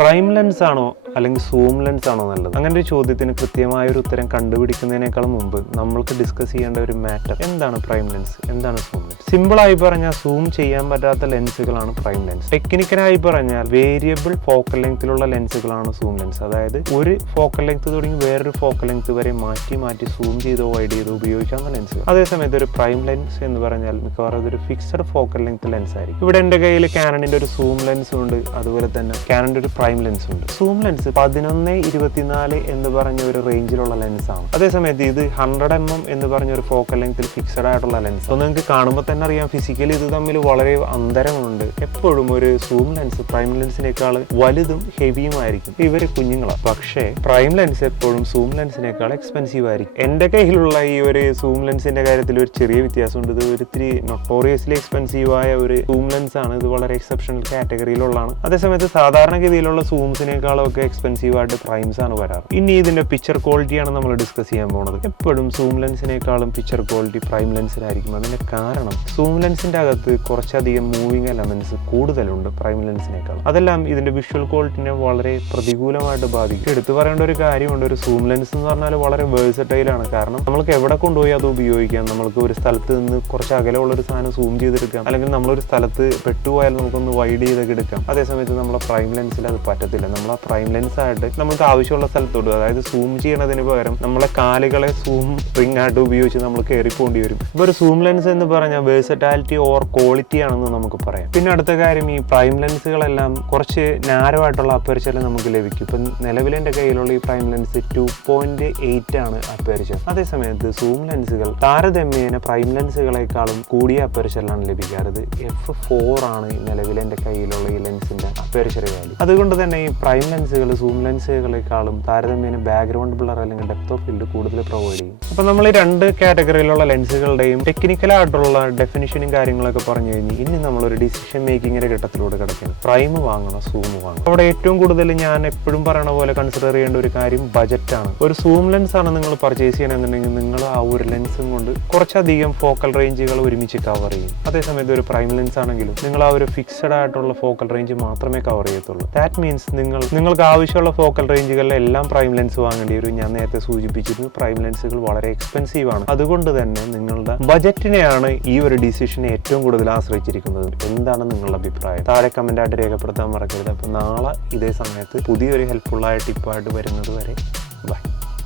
Prime lens ആണോ അല്ലെങ്കിൽ zoom lens ആണോ നല്ലത്? അങ്ങനെ ഒരു ചോദ്യത്തിന് കൃത്യമായ ഒരു ഉത്തരം കണ്ടുപിടിക്കുന്നതിനേക്കാൾ മുമ്പ് നമ്മൾക്ക് ഡിസ്കസ് ചെയ്യേണ്ട ഒരു മാറ്റർ എന്താണ് പ്രൈം ലെൻസ്, എന്താണ് സൂം ലെൻസ്. സിമ്പിളായി പറഞ്ഞാൽ സൂം ചെയ്യാൻ പറ്റാത്ത ലെൻസുകളാണ് പ്രൈം ലെൻസ്. ടെക്നിക്കലായി പറഞ്ഞാൽ വേരിയബിൾ ഫോക്കൽ ലെങ്ത്തിലുള്ള ലെൻസുകളാണ് സൂം ലെൻസ്. അതായത് ഒരു ഫോക്കൽ ലെങ്ത് തുടങ്ങി വേറൊരു ഫോക്കൽ ലെങ്ത് വരെ മാറ്റി മാറ്റി സൂം ചെയ്തോ വൈഡ് ചെയ്തോ ഉപയോഗിക്കാവുന്ന ലെൻസുകൾ. അതേസമയത്ത് ഒരു പ്രൈം ലെൻസ് എന്ന് പറഞ്ഞാൽ മിക്കവാറും ഇതൊരു ഫിക്സഡ് ഫോക്കൽ ലെങ്ത് ലെൻസ് ആയിരിക്കും. ഇവിടെ എൻ്റെ കയ്യിൽ കാനണിന്റെ ഒരു സൂം ലെൻസും ഉണ്ട്, അതുപോലെ തന്നെ കാനണിന്റെ ഒരു പ്രൈം ലെൻസ് ഉണ്ട്. സൂം ലെൻസ് 11-24 എന്ന് പറഞ്ഞ ഒരു റേഞ്ചിലുള്ള ലെൻസാണ്. അതേസമയത്ത് ഇത് 100mm എന്ന് പറഞ്ഞ ഒരു ഫോക്കൽ ലെങ്ത്തിൽ ഫിക്സഡ് ആയിട്ടുള്ള ലെൻസ്. അപ്പോൾ നിങ്ങൾക്ക് കാണുമ്പോൾ തന്നെ അറിയാം ഫിസിക്കലി ഇത് തമ്മിൽ വളരെ അന്തരമുണ്ട്. എപ്പോഴും ഒരു സൂം ലെൻസ് പ്രൈം ലെൻസിനേക്കാൾ വലുതും ഹെവിയുമായിരിക്കും. ഇവര് കുഞ്ഞുങ്ങളാണ്. പക്ഷേ പ്രൈം ലെൻസ് എപ്പോഴും സൂം ലെൻസിനേക്കാൾ എക്സ്പെൻസീവ് ആയിരിക്കും. എൻ്റെ കയ്യിലുള്ള ഈ ഒരു സൂം ലെൻസിന്റെ കാര്യത്തിൽ ഒരു ചെറിയ വ്യത്യാസമുണ്ട്. ഇത് ഒത്തിരി നൊട്ടോറിയസ്ലി എക്സ്പെൻസീവായ ഒരു സൂം ലെൻസ് ആണ്. ഇത് വളരെ എക്സെപ്ഷണൽ കാറ്റഗറിയിലുള്ളതാണ്. അതേസമയത്ത് സാധാരണഗതിയിലുള്ള സൂംസിനേക്കാളും ഒക്കെ എക്സ്പെൻസീവ് ആയിട്ട് പ്രൈംസ് ആണ് വരാറ്. ഇനി ഇതിന്റെ പിക്ചർ ക്വാളിറ്റിയാണ് നമ്മൾ ഡിസ്കസ് ചെയ്യാൻ പോകുന്നത്. എപ്പോഴും സൂം ലെൻസിനേക്കാളും പിക്ചർ ക്വാളിറ്റി പ്രൈം ലെൻസിനായിരിക്കും. അതിന്റെ കാരണം സൂം ലെൻസിന്റെ അകത്ത് കുറച്ചധികം മൂവിങ് എലമെന്റ്സ് കൂടുതലുണ്ട് പ്രൈം ലെൻസിനേക്കാൾ. അതെല്ലാം ഇതിന്റെ വിഷ്വൽ ക്വാളിറ്റിനെ വളരെ പ്രതികൂലമായിട്ട് ബാധിക്കും. എടുത്തു പറയേണ്ട ഒരു കാര്യമുണ്ട്, ഒരു സൂം ലെൻസ് എന്ന് പറഞ്ഞാൽ വളരെ വേഴ്സറ്റൈൽ ആണ്. കാരണം നമ്മൾക്ക് എവിടെ കൊണ്ടുപോയി അത് ഉപയോഗിക്കാം. നമ്മൾക്ക് ഒരു സ്ഥലത്ത് നിന്ന് കുറച്ച് അകലെയുള്ള ഒരു സാധനം സൂം ചെയ്തെടുക്കാം, അല്ലെങ്കിൽ നമ്മളൊരു സ്ഥലത്ത് പെട്ടുപോയാൽ നമുക്കൊന്ന് വൈഡ് ചെയ്തൊക്കെ എടുക്കാം. അതേസമയത്ത് നമ്മളെ പ്രൈം ലെൻസിൽ അത് പറ്റത്തില്ല. നമ്മൾ ആ പ്രൈം ലെൻസ് ആയിട്ട് നമുക്ക് ആവശ്യമുള്ള സ്ഥലത്തോട്ട്, അതായത് സൂം ചെയ്യണതിന് പകരം നമ്മളെ കാലുകളെ സൂം റിംഗ് ആയിട്ട് ഉപയോഗിച്ച് നമ്മൾ കയറിപ്പോണ്ടി വരും. ഇപ്പോൾ ഒരു സൂം ലെൻസ് എന്ന് പറഞ്ഞാൽ വേഴ്സറ്റാലിറ്റി ഓർ ക്വാളിറ്റി ആണെന്ന് നമുക്ക് പറയാം. പിന്നെ അടുത്ത കാര്യം, ഈ പ്രൈം ലെൻസുകളെല്ലാം കുറച്ച് നാരോ ആയിട്ടുള്ള അപ്പേർച്ചർ നമുക്ക് ലഭിക്കും. ഇപ്പം നിലവിൽ എൻ്റെ കയ്യിലുള്ള ഈ പ്രൈം ലെൻസ് 2.8 ആണ് അപ്പേർച്ചർ. അതേസമയത്ത് സൂം ലെൻസുകൾ താരതമ്യേന പ്രൈം ലെൻസുകളെക്കാളും കൂടിയ അപ്പേർച്ചറിലാണ് ലഭിക്കാറ്. F4 ആണ് നിലവിൽ എൻ്റെ കയ്യിലുള്ള ഈ ലെൻസിന്റെ അപ്പേർച്ചർ വാല്യൂ. അതുകൊണ്ട് തന്നെ ഈ പ്രൈം ലെൻസുകൾ സൂം ലെൻസുകളെക്കാളും താരതമ്യേന ബാക്ക്ഗ്രൗണ്ട് ബ്ലർ അല്ലെങ്കിൽ ഡെപ്ത് ഓഫ് ഫീൽഡ് കൂടുതൽ പ്രൊവൈഡ് ചെയ്യും. അപ്പോൾ നമ്മൾ ഈ രണ്ട് കാറ്റഗറിയിലുള്ള ലെൻസുകളുടെയും ടെക്നിക്കലായിട്ടുള്ള ഡെഫിനിഷനും കാര്യങ്ങളൊക്കെ പറഞ്ഞു കഴിഞ്ഞ് ഇനി നമ്മളൊരു ഡിസിഷൻ മേക്കിങ്ങിന്റെ ഘട്ടത്തിലൂടെ കിടക്കണം. പ്രൈം വാങ്ങണോ സൂം വാങ്ങണം? അവിടെ ഏറ്റവും കൂടുതൽ ഞാൻ എപ്പോഴും പറയണ പോലെ കൺസിഡർ ചെയ്യേണ്ട ഒരു കാര്യം ബജറ്റാണ്. ഒരു സൂം ലെൻസ് ആണ് നിങ്ങൾ പർച്ചേസ് ചെയ്യണമെന്നുണ്ടെങ്കിൽ നിങ്ങൾ ആ ഒരു ലെൻസും കൊണ്ട് കുറച്ചധികം ഫോക്കൽ റേഞ്ചുകൾ ഒരുമിച്ച് കവർ ചെയ്യും. അതേസമയത്ത് ഒരു പ്രൈം ലെൻസ് ആണെങ്കിലും നിങ്ങൾ ആ ഒരു ഫിക്സഡ് ആയിട്ടുള്ള ഫോക്കൽ റേഞ്ച് മാത്രമേ കവർ ചെയ്യത്തുള്ളൂ. ദാറ്റ് മീൻസ് നിങ്ങൾക്ക് ആവശ്യമുള്ള ഫോക്കൽ റേഞ്ചുകളിൽ എല്ലാം പ്രൈം ലെൻസ് വാങ്ങേണ്ടി വരും. ഞാൻ നേരത്തെ സൂചിപ്പിച്ചിരുന്നു, പ്രൈം ലെൻസുകൾ വളരെ എക്സ്പെൻസീവ് ആണ്. അതുകൊണ്ട് തന്നെ നിങ്ങളുടെ ബജറ്റിനെയാണ് ഈ ഒരു ഡിസിഷനെ ഏറ്റവും കൂടുതൽ ആശ്രയിച്ചിരിക്കുന്നത്. എന്താണ് നിങ്ങളുടെ അഭിപ്രായം? താഴെ കമന്റ് ആയിട്ട് രേഖപ്പെടുത്താൻ മറക്കരുത്. അപ്പോൾ നാളെ ഇതേ സമയത്ത് പുതിയൊരു ഹെൽപ്ഫുൾ ആയ ടിപ്പായിട്ട് വരുന്നത് വരെ